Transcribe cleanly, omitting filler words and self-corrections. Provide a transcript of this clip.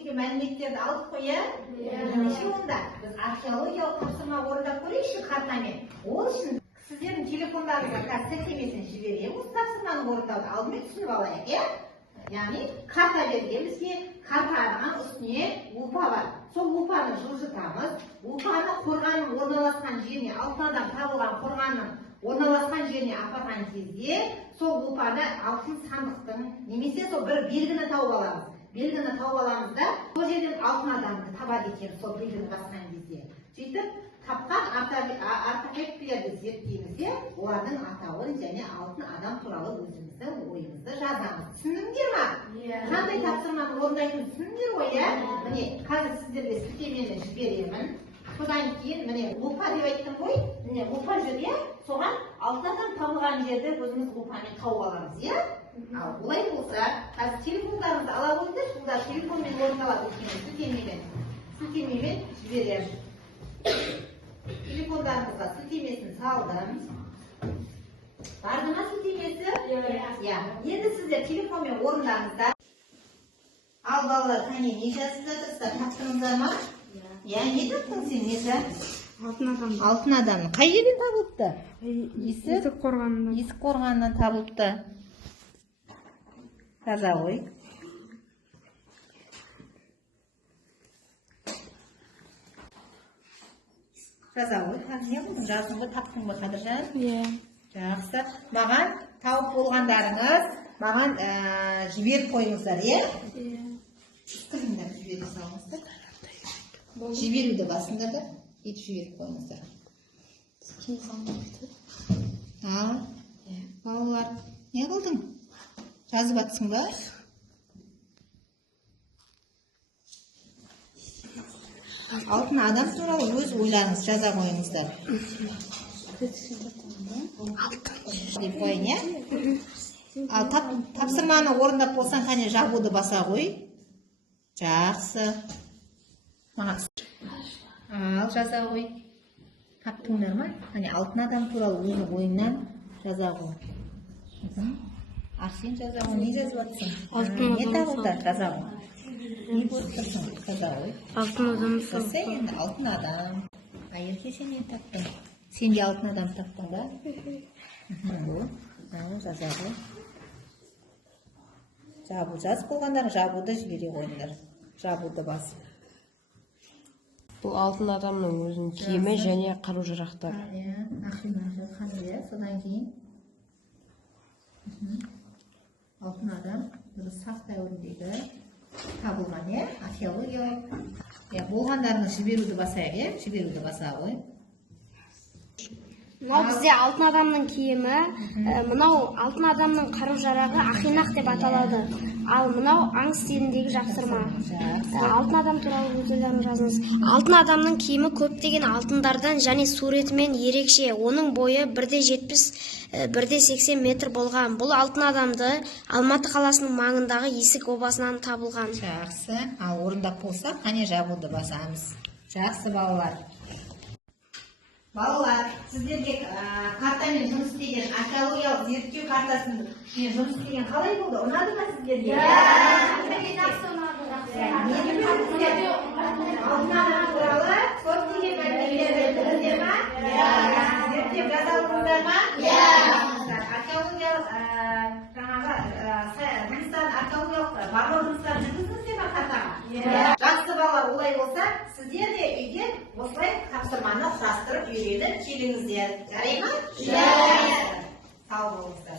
көптеген мәліметтерді алдық қой, иә? Ендеше онда біз археологиялық тапсырма орындап көрейікші картамен. Ол үшін сіздердің телефондарыңызға қазір сілтемесін жіберемін. Осы тапсырманы орындауды алдымен түсініп алайық, иә? Яғни карта берген бізге, картаның үстіне лупа бар. Сол лупаны жылжытамыз. Лупаны қорғанның орналасқан жеріне, алтын адам табылған қорғанның орналасқан жеріне апарған кезде, сол лупаны алтын сандықтың немесе сол бір белгіні тауып аламыз. Белгіні тауып аламыз да, сол жерден алтын адамды табады екен, сол белгіні басқан кезде. Сөйтіп, тапқан артефактілерді зерттейміз, олардың атауын және алтын адам туралы өзіміздің ойымызды жазамыз. Түсіндіңдер ма? Қандай тапсырманы орындайтынын түсіндіңдер ғой, иә? Міне, қазір сіздерге сілтемені жіберемін. Содан кейін, міне, лупа деп айттым ғой, міне, лупа жүр, иә? Соған алтын адам табылған жерді өзіміз лупамен тауып аламыз, иә? Ал олай болса, қазір телефондарыңызды ала қойыңдар, сонда телефонмен орындалады екен, сілтемемен жіберем. Телефондарыңызға сілтемесін салдым. Барды ма сілтемесі? Иә. Енді сіздер телефонмен орындаңыздар. Ал балалар, қане не жазыңыздар, таптыңыздар ма? Иә, не таптың сен, Меша? Алтын адам. Алтын адам. Қай жерден табылыпты? Есік қорғанынан. Есік қорғанынан табылыпты. Таза ғой. Таза ғой. Не қылдың? Жаздың ғой, таптың ба, Қадыржан? Иә. Жақсы. Маған тауып болғандарыңыз, маған жіберіп қойыңыздар, е? Иә. Қылыңдар, жіберіп салыңыздар. Жіберуді басыңдар да, жіберіп қойыңыздар. Ал, балалар, не қылдың? Жазып атсың ба? Алтын адам туралы өз ойларыңыз жаза қойыңыздар. Деп қойын, е? Ал тапсырманы орындап болсаң, қане жабуды баса қой. Жақсы. Ал жаза қой. Таптыңдар ма? Қане алтын адам туралы өзі ойыңнан жаза қой. Арсен жаза қой. Не жазып атсың? Не табылды? Жаза қой. Не көріп тұрсың? Жаза қой. Алтын адам. Көрсе енді алтын адам. Айырке сен не таптың? Сен де алтын адам таптың ба? Жаза қой. Жабу жазып болғандар, жабуды жібере қойыңдар. Жабуды басып. Бұл алтын адамның өзінің киімі және қару-жарақтар. Содан кейін алтын адам сақ дәуіріндегі табылған, археологиялық. Болғандарыңыз жіберуді басайық, жіберуді баса ғой. Мынау бізде алтын адамның киімі, мынау алтын адамның қару-жарағы ақинақ деп аталады. Ал мынау аң стиліндегі жапсырма. Алтын адам туралы өздеріңіз жазыңыз. Алтын адамның киімі көптеген алтындардан және суретімен ерекше. Оның бойы 1,70-1,80 метр болған. Бұл алтын адамды Алматы қаласының маңындағы есік обасынан табылған. Жақсы. Ал орындап болсақ, қане жабуды басамыз. Жақсы балалар. Балалар, сіздерге картамен жұмыс істеген, археологиялық зерттеу картасымен жұмыс істеген қалай болды? Ұнады ма сіздерге? Алтын адам туралы көптеген мәліметтер білдіңіздер ма? Зерттеп жаза алдыңыздар ма? Археологиялық археологиялық барлау жұмыстарын жүргіздіңіздер ма картаға? Жақсы балалар, олай болса, сіздер де үйде осылай тапсырманы құрастырып үйреніп келіңіздер. Жарай ма? Сау болыңыздар.